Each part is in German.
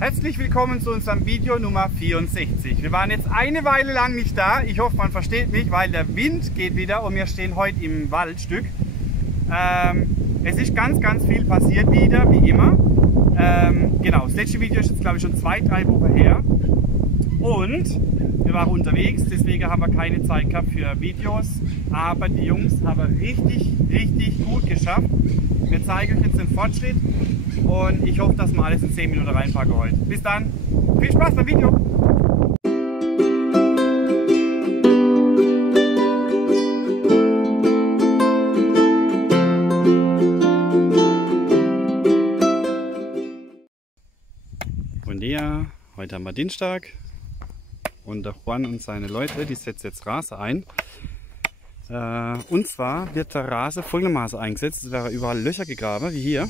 Herzlich willkommen zu unserem Video Nummer 64. Wir waren jetzt eine Weile lang nicht da. Ich hoffe, man versteht mich, weil der Wind geht wieder und wir stehen heute im Waldstück. Es ist ganz viel passiert wieder, wie immer. Genau, das letzte Video ist jetzt glaube ich schon 2-3 Wochen her. Und wir waren unterwegs, deswegen haben wir keine Zeit gehabt für Videos. Aber die Jungs haben richtig gut geschafft. Wir zeigen euch jetzt den Fortschritt. Und ich hoffe, dass wir alles in 10 Minuten reinpacken heute. Bis dann. Viel Spaß beim Video. Buen dia. Heute haben wir Dienstag. Und der Juan und seine Leute, die setzen jetzt Rasen ein. Und zwar wird der Rasen folgendermaßen eingesetzt. Es wäre überall Löcher gegraben, wie hier.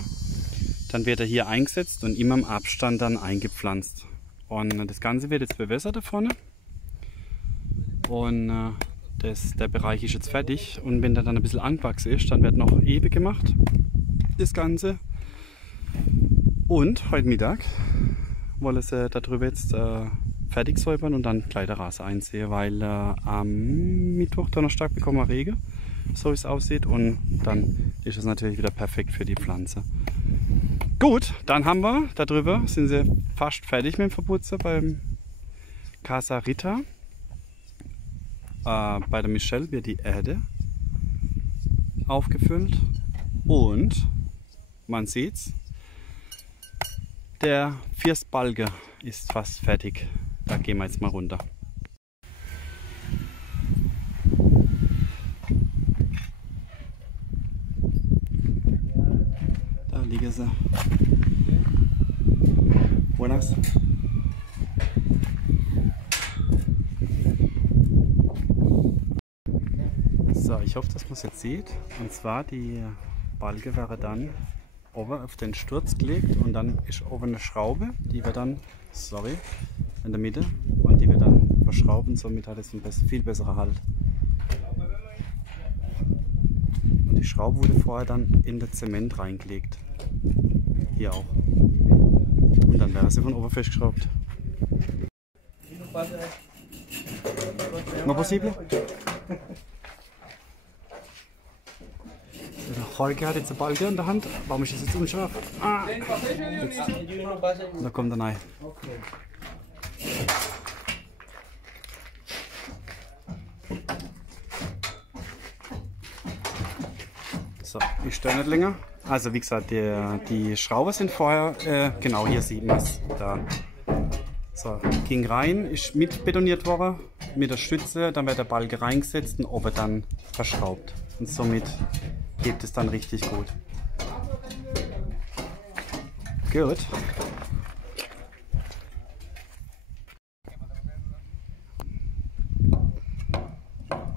Dann wird er hier eingesetzt und immer im Abstand dann eingepflanzt. Und das Ganze wird jetzt bewässert da vorne. Und der Bereich ist jetzt fertig. Und wenn der dann ein bisschen angewachsen ist, dann wird noch Ebe gemacht. Das Ganze. Und heute Mittag wollen sie darüber jetzt fertig säubern und dann gleich der Rasen einsehen, weil am Mittwoch, Donnerstag bekommen wir Regen, so wie es aussieht. Und dann ist es natürlich wieder perfekt für die Pflanze. Gut, dann haben wir darüber, sind sie fast fertig mit dem Verputzen beim Casa Rita. Bei der Michelle wird die Erde aufgefüllt und man sieht's, der Firstbalge ist fast fertig. Da gehen wir jetzt mal runter. Da liegen sie. Buenas. So, ich hoffe, dass man es jetzt sieht. Und zwar die Balge wäre dann oben auf den Sturz gelegt und dann ist oben eine Schraube, die wir dann, sorry, in der Mitte, und die wir dann verschrauben, somit hat es einen viel besseren Halt. Und die Schraube wurde vorher dann in den Zement reingelegt. Hier auch. Und dann wäre sie von oben festgeschraubt. Mal possible? Der Holger hat jetzt eine Balge in der Hand. Warum ist das jetzt unscharf? Ah, jetzt. Da kommt er rein. So, ich störe nicht länger. Also wie gesagt, die Schrauben sind vorher, genau hier sieht man es. Da. So, ging rein, ist mit betoniert worden, mit der Stütze, dann wird der Balge reingesetzt und oben dann verschraubt. Und somit hebt es dann richtig gut. Gut.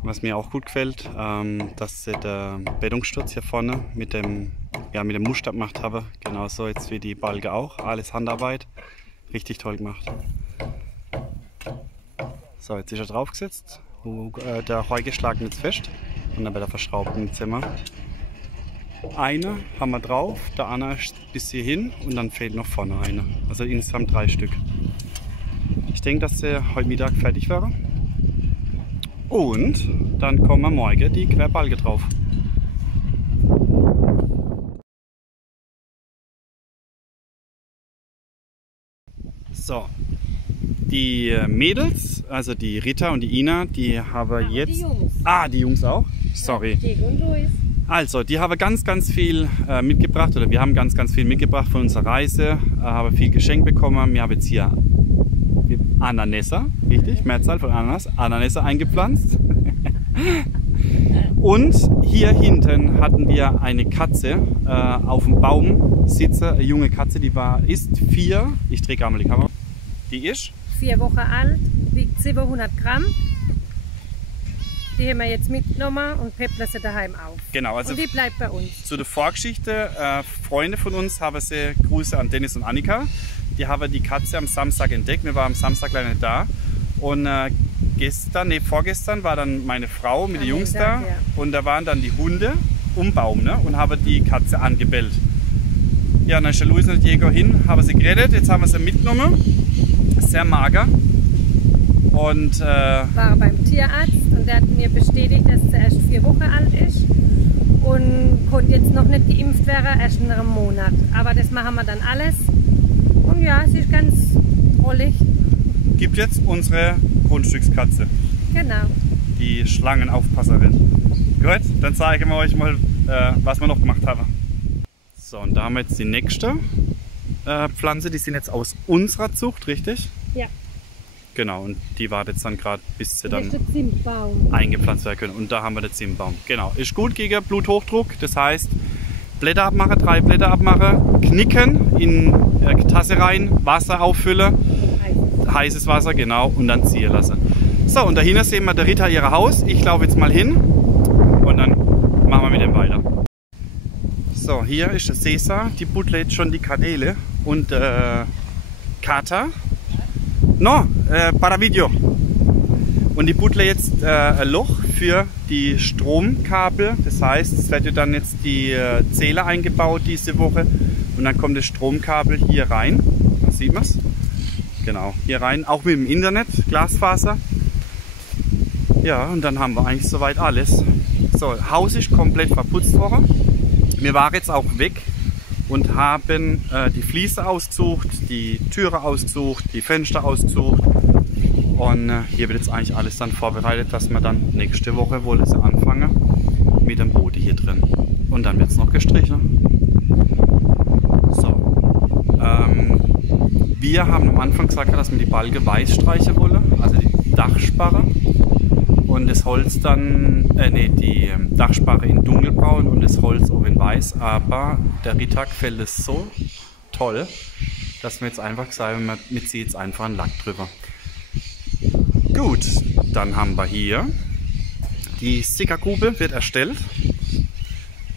Was mir auch gut gefällt, dass sie der Bettungssturz hier vorne mit dem Muster gemacht habe. Genauso jetzt wie die Balge auch. Alles Handarbeit. Richtig toll gemacht. So, jetzt ist er draufgesetzt. Der Heuge schlagen jetzt fest. Und dann wird er verschraubt im Zimmer. Eine haben wir drauf, der andere ist bis hierhin und dann fehlt noch vorne eine. Also insgesamt 3 Stück. Ich denke, dass sie heute Mittag fertig wäre. Und dann kommen morgen die Querbalge drauf. So, die Mädels, also die Rita und die Ina, die haben jetzt... Die Jungs. Ah, die Jungs auch? Sorry. Diego und Luis. Also, die haben ganz viel mitgebracht, oder wir haben ganz viel mitgebracht von unserer Reise, haben viel geschenkt bekommen. Wir haben jetzt hier Ananässe, richtig, Mehrzahl von Ananässe eingepflanzt. Und hier hinten hatten wir eine Katze auf dem Baum sitzen, eine junge Katze, die ist 4, ich drehe gerade mal die Kamera, die ist 4 Wochen alt, wiegt 700 Gramm. Die haben wir jetzt mitgenommen und peppeln sie daheim auf. Genau, also und die bleibt bei uns. Zu der Vorgeschichte, Freunde von uns haben sie, Grüße an Dennis und Annika, die haben die Katze am Samstag entdeckt. Wir waren am Samstag leider nicht da. Und vorgestern war dann meine Frau mit den Jungs da. Und da waren dann die Hunde um den Baum, ne, und haben die Katze angebellt. Ja, dann ist der Luis und der Diego hin, haben sie gerettet, jetzt haben wir sie mitgenommen. Sehr mager. Und war beim Tierarzt und der hat mir bestätigt, dass sie erst 4 Wochen alt ist und konnte jetzt noch nicht geimpft werden, erst in einem Monat. Aber das machen wir dann alles. Und ja, sie ist ganz drollig. Gibt jetzt unsere Grundstückskatze. Genau. Die Schlangenaufpasserin. Gut, dann zeigen wir euch mal, was wir noch gemacht haben. So, und da haben wir jetzt die nächste Pflanze. Die sind jetzt aus unserer Zucht, richtig? Ja. Genau, und die wartet jetzt dann gerade, bis sie dann Hier ist der Zimtbaum. eingepflanzt werden können. Und da haben wir den Zimtbaum. Genau, ist gut gegen Bluthochdruck. Das heißt, Blätter abmachen, 3 Blätter abmachen, knicken, in Tasse rein, Wasser auffüllen, heißes Wasser, genau, und dann ziehen lassen. So, und dahinter sehen wir der Rita ihr Haus. Ich laufe jetzt mal hin und dann machen wir mit dem weiter. So, hier ist der Cäsar, die buddelt jetzt schon die Kanäle und Kata. No, para video. Und die buddelt jetzt ein Loch für die Stromkabel. Das heißt, es wird dann jetzt die Zähler eingebaut diese Woche und dann kommt das Stromkabel hier rein. Da sieht man es. Genau, hier rein, auch mit dem Internet, Glasfaser. Ja, und dann haben wir eigentlich soweit alles. So, Haus ist komplett verputzt worden. Wir waren jetzt auch weg und haben die Fliese ausgesucht, die Türe ausgesucht, die Fenster ausgesucht. Und hier wird jetzt eigentlich alles dann vorbereitet, dass wir dann nächste Woche wohl anfangen mit dem Boden hier drin. Und dann wird es noch gestrichen. So. Wir haben am Anfang gesagt, dass wir die Balke weiß streichen wollen, also die Dachsparre. Und das Holz dann, die Dachsparre in dunkelbraun und das Holz auch in weiß. Aber der Rita gefällt es so toll, dass wir jetzt einfach gesagt haben, wir ziehen jetzt einfach einen Lack drüber. Gut, dann haben wir hier die Sickergrube wird erstellt.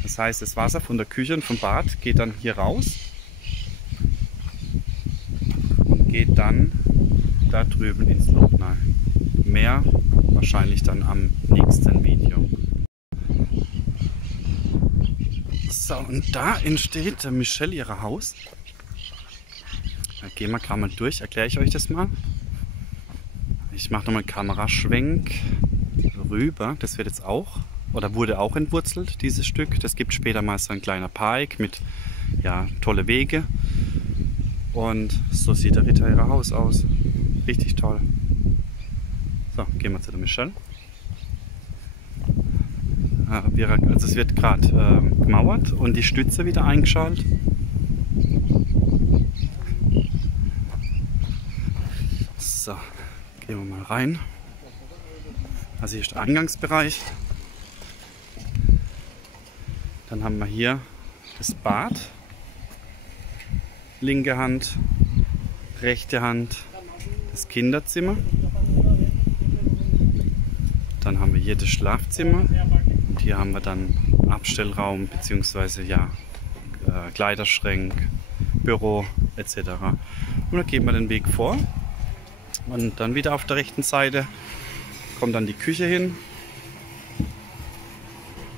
Das heißt, das Wasser von der Küche und vom Bad geht dann hier raus und geht dann da drüben ins Loch rein. Mehr wahrscheinlich dann am nächsten Video. So, und da entsteht der Michelle ihr Haus. Da gehen wir gerade mal durch, erkläre ich euch das mal. Ich mache nochmal einen Kameraschwenk rüber. Das wird jetzt auch, oder wurde auch entwurzelt, dieses Stück. Das gibt später mal so ein kleiner Park mit, ja, tolle Wege. Und so sieht der Rita ihr Haus aus. Richtig toll. So, gehen wir zu der Michelle. Also es wird gerade gemauert und die Stütze wieder eingeschaltet. So, gehen wir mal rein. Also hier ist der Eingangsbereich. Dann haben wir hier das Bad. Linke Hand, rechte Hand, das Kinderzimmer. Dann haben wir hier das Schlafzimmer und hier haben wir dann Abstellraum bzw. ja, Kleiderschrank, Büro etc. Und da gehen wir den Weg vor und dann wieder auf der rechten Seite kommt dann die Küche hin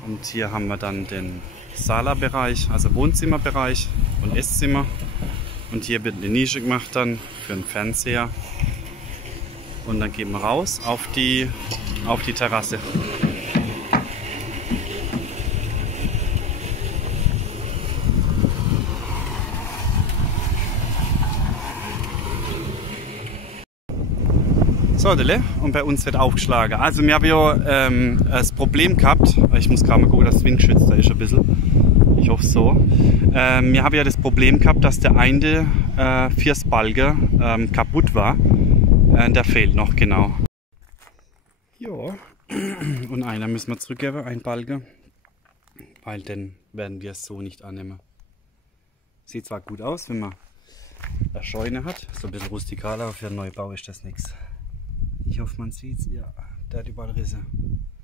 und hier haben wir dann den Sala-Bereich, also Wohnzimmerbereich und Esszimmer und hier wird eine Nische gemacht dann für einen Fernseher und dann gehen wir raus auf die Terrasse. So, und bei uns wird aufgeschlagen. Also wir haben ja das Problem gehabt, ich muss gerade mal gucken, dass das windgeschützter ist ein bisschen. Ich hoffe so. Wir haben ja das Problem gehabt, dass der eine Viersbalge kaputt war. Der fehlt noch, genau. Ja, und einer müssen wir zurückgeben, ein Balge, weil den werden wir so nicht annehmen. Sieht zwar gut aus, wenn man eine Scheune hat, so ein bisschen rustikaler, aber für einen Neubau ist das nichts. Ich hoffe, man sieht es. Ja, der hat überall Risse.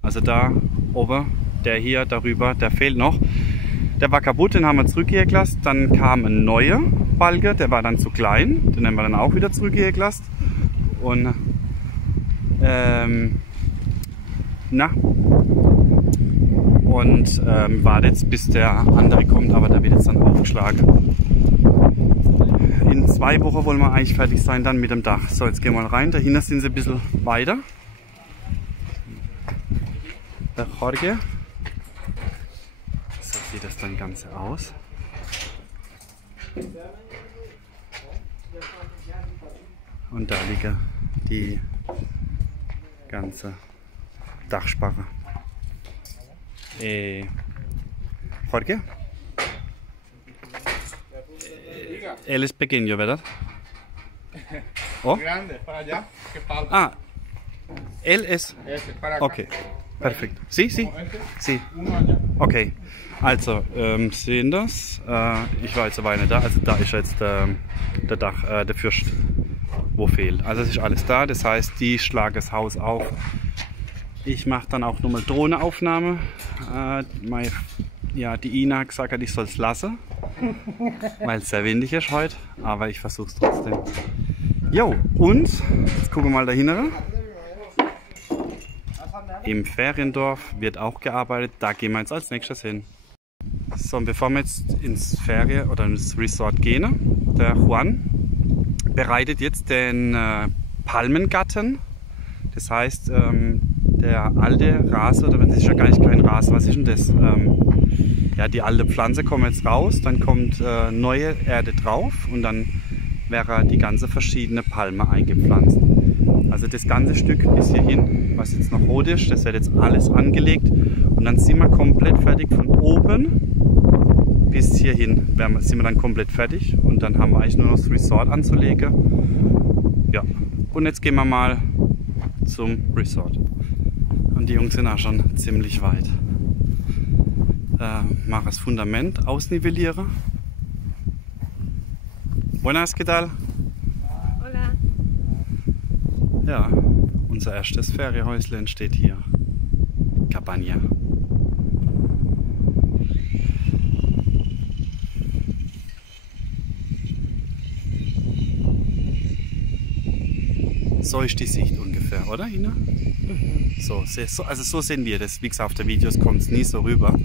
Also da oben, der hier darüber, der fehlt noch. Der war kaputt, den haben wir zurückgelassen. Dann kam ein neuer Balge, der war dann zu klein. Den haben wir dann auch wieder zurückgelassen. Und wartet jetzt, bis der andere kommt, aber der wird jetzt dann aufgeschlagen. in 2 Wochen wollen wir eigentlich fertig sein dann mit dem Dach. So, jetzt gehen wir mal rein. Dahinter sind sie ein bisschen weiter. Der Jorge. So sieht das dann Ganze aus. Und da liegt die ganze Dachsparre. Jorge? Él es pequeño, ¿verdad? ¿Oh? Grande, para allá, que falta. Ah, él es... Para acá. Okay, perfekt. Sie, Sie? Sie. Uno allá. Okay, also, sehen das? Ich war jetzt aber nicht da, also da ist jetzt der Fürst, wo fehlt. Also es ist alles da, das heißt, die schlagen das Haus auf. Ich mache dann auch nochmal Drohnenaufnahme. Ja, die Ina hat gesagt, ich soll es lassen, weil es sehr windig ist heute, aber ich versuche es trotzdem. Jo, und jetzt gucken wir mal dahinter. Im Feriendorf wird auch gearbeitet, da gehen wir jetzt als nächstes hin. So, und bevor wir jetzt ins Ferien- oder ins Resort gehen, der Juan bereitet jetzt den Palmengarten. Das heißt, der alte Rasen, oder das ist ja gar nicht kein Rasen, was ist denn das? Ja, die alte Pflanze kommt jetzt raus, dann kommt neue Erde drauf und dann wäre die ganze verschiedene Palme eingepflanzt. Also das ganze Stück bis hierhin, was jetzt noch rot ist, das wird jetzt alles angelegt und dann sind wir komplett fertig von oben bis hierhin. Sind wir dann komplett fertig und dann haben wir eigentlich nur noch das Resort anzulegen. Ja, und jetzt gehen wir mal zum Resort. Und die Jungs sind auch schon ziemlich weit. Mache das Fundament ausnivelliere. Buenas, ¿qué tal? Hola. Ja, unser erstes Ferienhäuschen steht hier. Cabaña. So ist die Sicht ungefähr, oder Ina? So sehen wir das. Wie gesagt, auf den Videos kommt es nie so rüber.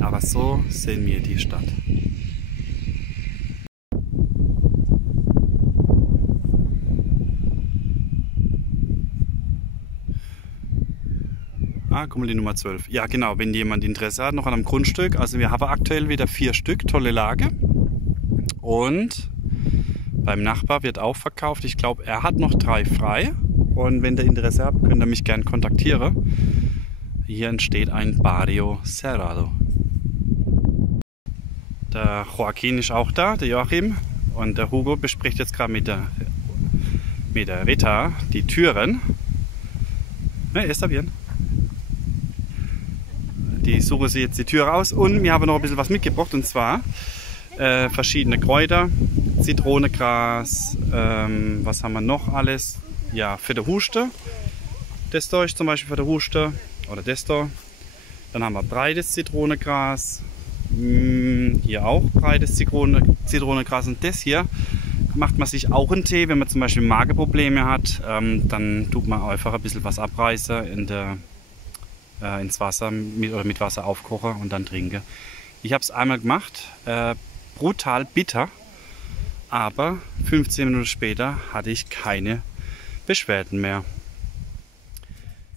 Aber so sehen wir die Stadt. Ah, guck mal, die Nummer 12. Ja genau, wenn jemand Interesse hat noch an einem Grundstück. Also wir haben aktuell wieder 4 Stück, tolle Lage. Und beim Nachbar wird auch verkauft. Ich glaube, er hat noch 3 frei. Und wenn ihr Interesse habt, könnt ihr mich gerne kontaktieren. Hier entsteht ein Barrio Cerrado. Der Joaquin ist auch da, der Joachim. Und der Hugo bespricht jetzt gerade mit der Rita die Türen. Ne, está bien. Die suchen sich jetzt die Tür aus. Und wir haben noch ein bisschen was mitgebracht. Und zwar verschiedene Kräuter, Zitronengras, was haben wir noch alles? Ja, für die Huste. Das da ist zum Beispiel für die Huste. Oder das da. Dann haben wir breites Zitronengras. Hier auch breites Zitronengras. Und das hier macht man sich auch einen Tee, wenn man zum Beispiel Magenprobleme hat. Dann tut man einfach ein bisschen was abreißen ins Wasser mit Wasser aufkochen und dann trinken. Ich habe es einmal gemacht. Brutal bitter. Aber 15 Minuten später hatte ich keine Beschwerden mehr.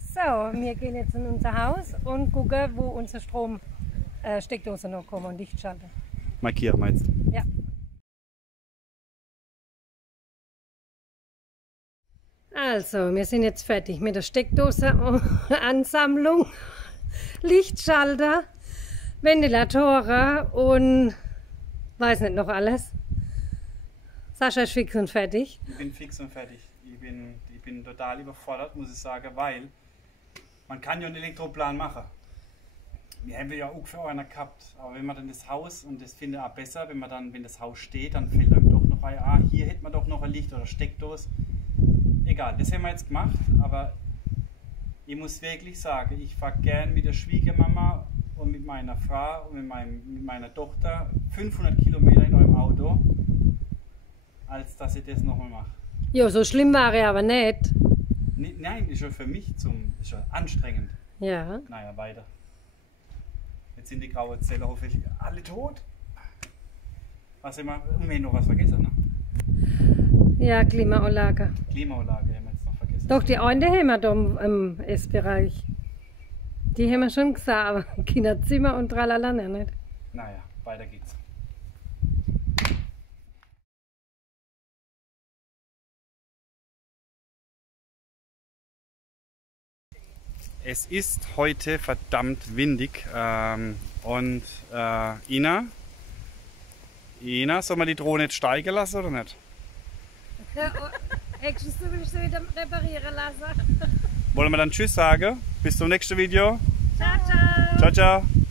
So, wir gehen jetzt in unser Haus und gucken, wo unsere Stromsteckdose noch kommen und Lichtschalter. Markieren meinst du? Ja. Also, wir sind jetzt fertig mit der Steckdose-Ansammlung, Lichtschalter, Ventilatoren und weiß nicht noch alles. Sascha ist fix und fertig. Ich bin fix und fertig. Ich bin total überfordert, muss ich sagen, weil man kann ja einen Elektroplan machen. Wir haben ja auch für einer gehabt, aber wenn man dann das Haus, und das finde ich auch besser, wenn das Haus steht, dann fällt einem doch noch ein, hier hätte man doch noch ein Licht oder Steckdose. Egal, das haben wir jetzt gemacht, aber ich muss wirklich sagen, ich fahre gern mit der Schwiegermama und mit meiner Frau und mit meiner Tochter 500 Kilometer in eurem Auto, als dass ich das nochmal mache. Jo, so schlimm war er aber nicht. Nein, ist schon für mich ist schon anstrengend. Ja. Naja, weiter. Jetzt sind die grauen Zellen hoffentlich alle tot. Was immer, wir haben noch was vergessen, ne? Ja, Klimaanlage. Klimaanlage haben wir jetzt noch vergessen. Doch, die eine haben wir da im Essbereich. Die haben wir schon gesagt, aber Kinderzimmer und tralala nicht. Naja, weiter geht's. Es ist heute verdammt windig und Ina, soll man die Drohne jetzt steigen lassen oder nicht? Hättest du mich wieder reparieren lassen? Wollen wir dann Tschüss sagen? Bis zum nächsten Video. Ciao, ciao. Ciao, ciao.